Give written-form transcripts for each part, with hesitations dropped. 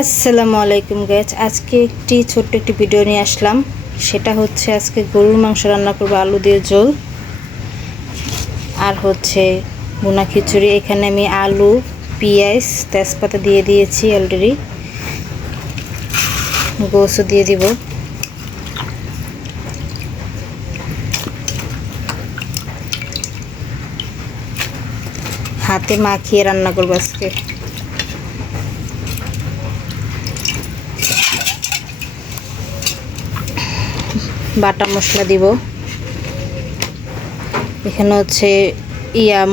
আসসালামু আলাইকুম গাইস, আজকে একটি ছোট্ট একটি ভিডিও নিয়ে আসলাম। সেটা হচ্ছে আজকে গরুর মাংস রান্না করব, আলু দিয়ে ঝোল আর হচ্ছে ভুনা খিচুড়ি। এখানে আমি আলু, পেঁয়াজ, তেজপাতা দিয়ে দিয়েছি অলরেডি। গোশও দিয়ে দিব। হাতে মাখিয়ে রান্না করব আজকে। বাটা মশলা দিব। এখানে হচ্ছে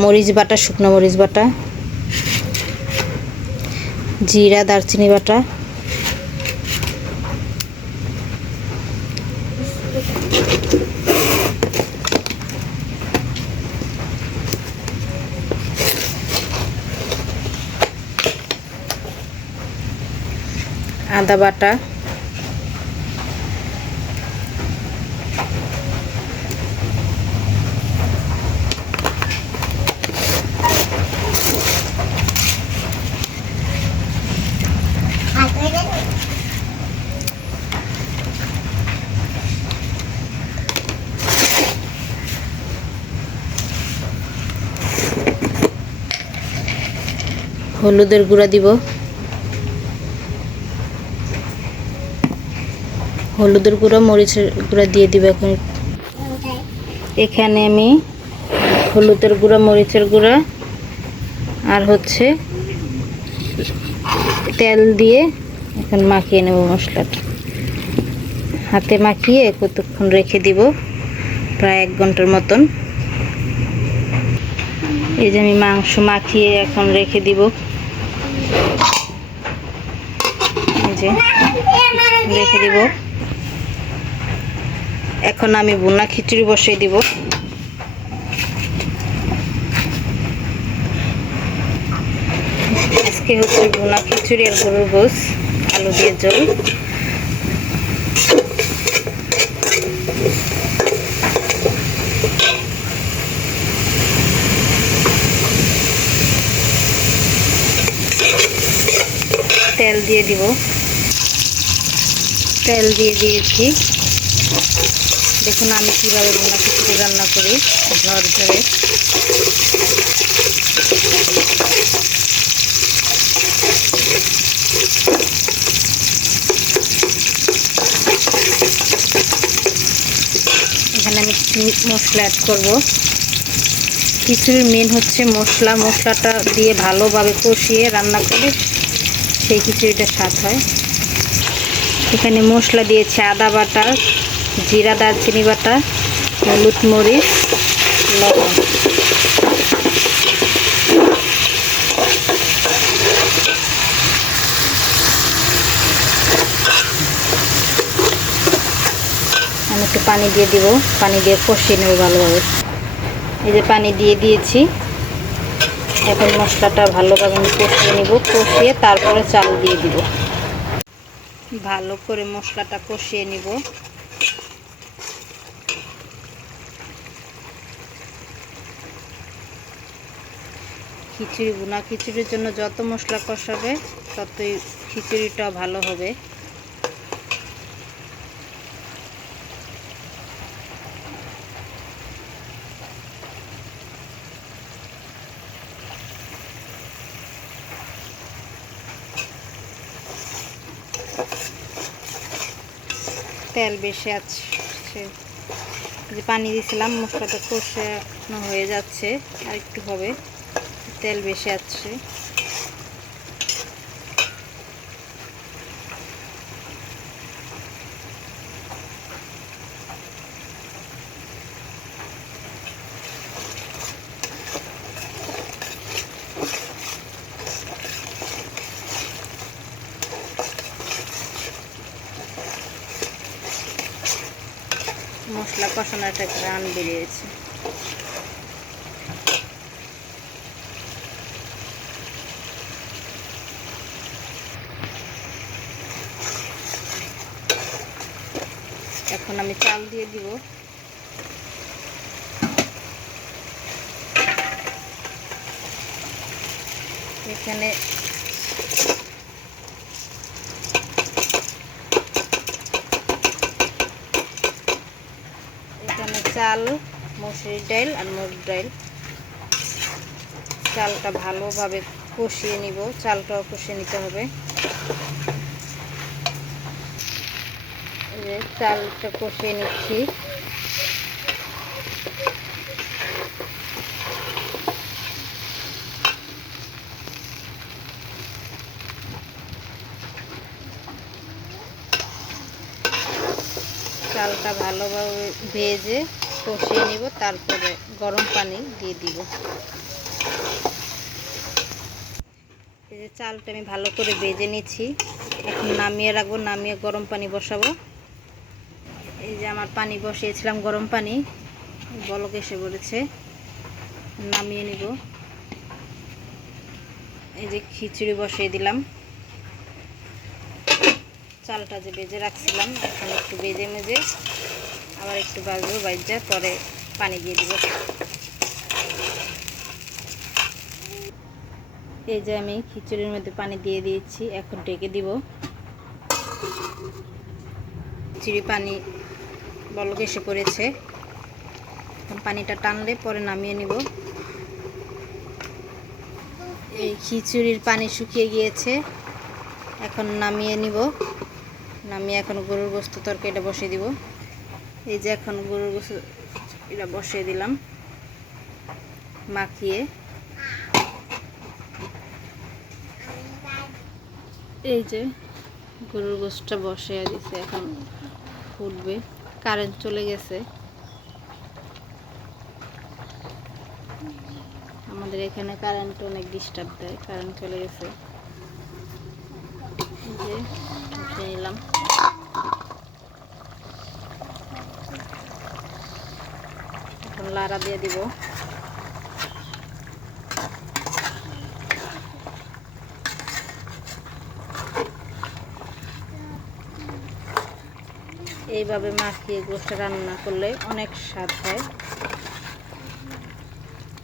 মরিচ বাটা, শুকনো মরিচ বাটা, জিরা, দারচিনি বাটা, আদা বাটা, হলুদের গুঁড়া দিব। হলুদের গুঁড়া, মরিচের গুঁড়া দিয়ে দিব। এখানে আমি হলুদের গুঁড়া, মরিচের গুঁড়া আর হচ্ছে তেল দিয়ে এখন মাখিয়ে নেব মশলাটা। হাতে মাখিয়ে কতক্ষণ রেখে দিব, প্রায় 1 ঘন্টার মতন। এই যে আমি মাংস মাখিয়ে এখন রেখে দিব। এই যে রেখে দিব। এখন আমি ভুনা খিচুড়ি বসিয়ে দিব। আজকে হচ্ছে ভুনা খিচুড়ি আর গরুর গোশ, আলু দিয়ে ঝোল। তেল দিয়ে দিব। তেল দিয়ে দিয়েছি। দেখুন আমি কীভাবে ভুনা খিচুড়ি রান্না করি ঝরঝরে। এখানে আমি মশলা অ্যাড করব। খিচুড়ির মেন হচ্ছে মশলা। মশলাটা দিয়ে ভালোভাবে কষিয়ে রান্না করলে সেই খিচুড়িটা স্বাদ হয়। এখানে মশলা দিয়েছি আদা বাটা, জিরা, দারচিনি বাটা, হলুদ, মরিচ, লবণ। আমি একটু পানি দিয়ে দিব। পানি দিয়ে কষিয়ে নেব ভালোভাবে। এই যে পানি দিয়ে দিয়েছি। এখন মশলাটা ভালোভাবে আমি কষিয়ে নেব। কষিয়ে তারপরে চাল দিয়ে দিব। ভালো করে মশলাটা কষিয়ে নিব। খিচুড়ি, ভুনা খিচুড়ির জন্য যত মশলা কষাবে ততই খিচুড়িটা ভালো হবে। তেল বেশি আছে, যে পানি দিয়েছিলাম মশলাটা কষানো হয়ে যাচ্ছে, আর একটু হবে। তেল বেশি আছে। মশলা কষানোর একটা ঘ্রাণ বেরিয়েছে। এখন আমি চাল দিয়ে দিব। এখানে চাল, মসুরির ডাল আর মুগ ডাল। চালটা ভালোভাবে কষিয়ে নিব, চালটাও কষিয়ে নিতে হবে। এই যে চালটা কষিয়ে নিচ্ছি। চালটা ভালোভাবে ভেজে কষিয়ে নিব, তারপরে গরম পানি দিয়ে দিব। এই যে চালটা আমি ভালো করে ভেজে নিচ্ছি, এখন নামিয়ে রাখবো, নামিয়ে গরম পানি বসাবো। এই যে আমার পানি বসিয়েছিলাম, গরম পানি বলক এসে পড়েছে, নামিয়ে নিব। এই যে খিচুড়ি বসিয়ে দিলাম, চালটা যে ভেজে রাখছিলাম এখন একটু ভেজে মেজে আবার একটু ভাজবো, ভাজা পরে পানি দিয়ে দিব। এই যে আমি খিচুড়ির মধ্যে পানি দিয়ে দিয়েছি, এখন ঢেকে দিব। খিচুড়ি পানি বলক এসে পড়েছে, এখন পানিটা টানলে পরে নামিয়ে নিব। এই খিচুড়ির পানি শুকিয়ে গিয়েছে, এখন নামিয়ে নিব। নামিয়ে এখন গরুর গোশত তরকারিটা বসিয়ে দিব। এই যে এখন গরুর গোশত এটা বসিয়ে দিলাম মাখিয়ে। এই যে গরুর গোশতটা বসিয়ে দিছে, এখন ফুটবে। কারেন্ট চলে গেছে, আমাদের এখানে কারেন্ট অনেক ডিস্টার্ব দেয়, কারেন্ট চলে গেছে। এই যে বসিয়ে নিলাম। এখন লাড়া দিয়ে দিব। এইভাবে মাখিয়ে গোশত রান্না করলে অনেক স্বাদ হয়,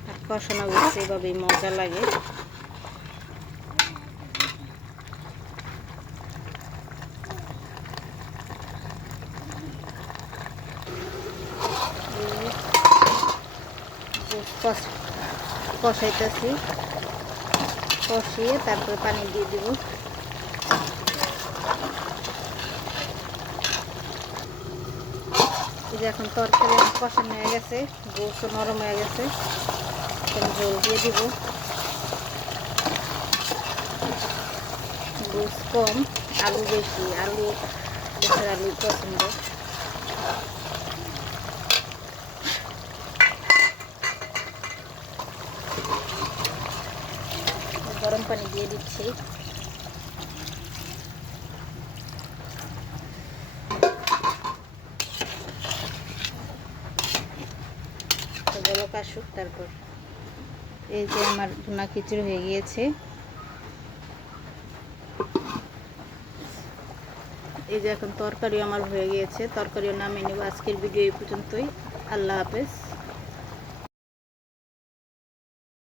আর কষানো গোশত এইভাবেই মজা লাগে। কষাইতেছি, কষিয়ে তারপরে পানি দিয়ে দিব। এই যে এখন তরকারি কষানো হয়ে গেছে, গোশত নরম হয়ে গেছে, এখন ঝোল দিয়ে দিব। গোশত কম, আলু বেশি, দেশের আলু পছন্দ। গরম পানি দিয়ে দিচ্ছি। বলক আসুক তারপর। এই যে আমার ভুনা খিচুড়ি হয়ে গিয়েছে। এই যে এখন তরকারিও আমার হয়ে গিয়েছে, তরকারিও নামিয়ে নেব। আজকের ভিডিও এই পর্যন্তই। আল্লাহ হাফেজ।